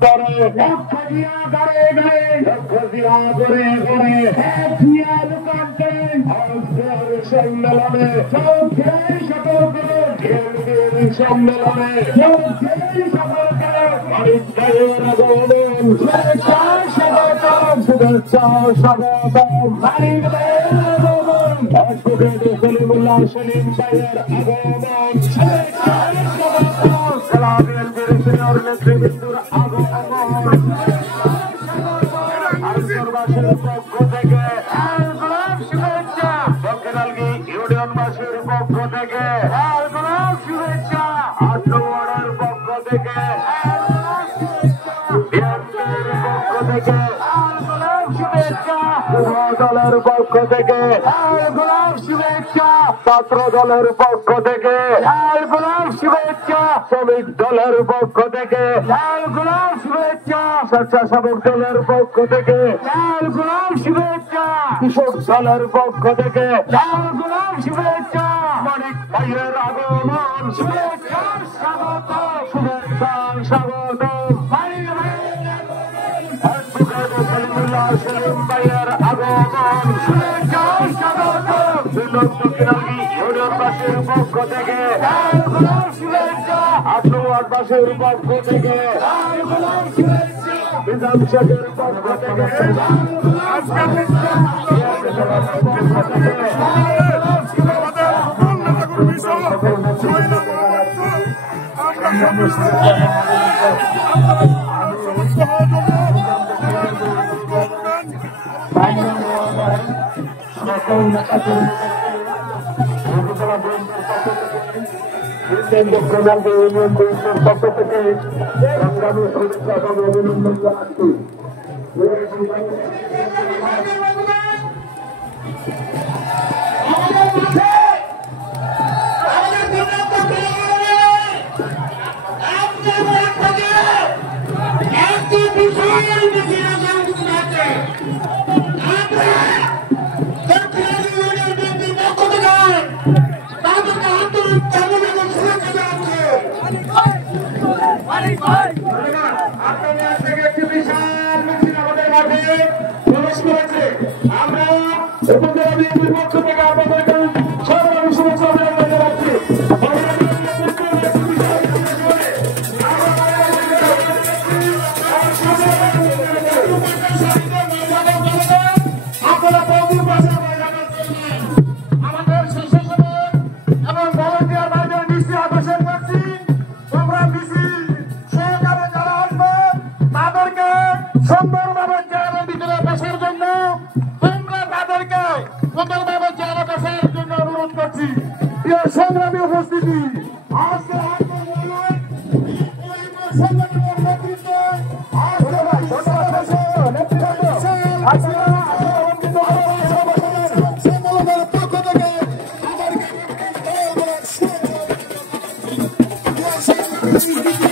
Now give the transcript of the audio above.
অন্তরে লক্ষ দিয়া গড়ে গড়ে লক্ষ দিয়া গড়ে গড়ে এক দিয়া লোকান্তে অন্তর সম্মেলনে চৌধুরী সকল খেলদের সম্মেলনে চৌধুরী সকল মানিকদের আগমন শুভেচ্ছা স্বাগতম শুভেচ্ছা স্বাগতম মানিকদের আগমন অ্যাডভোকেট সলিমুল্লাহ সেলিম ভাইয়ের আগমন শুভেচ্ছা স্বাগতম সালামের সিনিয়র নেতৃবৃন্দর আগমন আন্তর্বাসীর পক্ষ থেকে শুভেচ্ছা দক্ষিণালগি ইউনিয়নবাসীর পক্ষ থেকে শুভেচ্ছা ৮ ওয়ার্ডের পক্ষ থেকে দলের পক্ষ থেকে শুভেচ্ছা ছাত্র দলের পক্ষ থেকে শুভেচ্ছা শ্রমিক দলের পক্ষ থেকে শুভেচ্ছা স্বেচ্ছাসেবক দলের পক্ষ থেকে শুভেচ্ছা কৃষক দলের পক্ষ থেকে শুভেচ্ছা মানিক ভাইয়ের আগমন শুভেচ্ছা স্বাগত শুভেচ্ছা স্বাগত সেলিম ভাইয়ের আগমন শুভেচ্ছা স্বাগত দক্ষিণালগি ইউনিয়নবাসীর পক্ষ থেকে শুভেচ্ছা ৮ ওয়ার্ডবাসীর পক্ষ থেকে নিজাম শেখের পক্ষ থেকে অভিনন্দন জানাচ্ছি আমরা উপজেলা পক্ষ থেকে আপনাদেরকে সরকারি শুভেচ্ছা অভিনন্দন জানাচ্ছি আমাদের স্বেচ্ছাসেবক এবং ভলান্টিয়ার ভাইদের দৃষ্টি আকর্ষণ করছি তোমরা মিছিল সহকারে যারা আসবে তাদেরকে সুন্দরভাবে চেয়ারের ভিতরে বসার জন্য তোমরা তাদেরকে সুন্দরভাবে চেয়ারে বসার জন্য অনুরোধ করছি। প্রিয় সংগ্রামী উপস্থিতি আজকে পক্ষ থেকে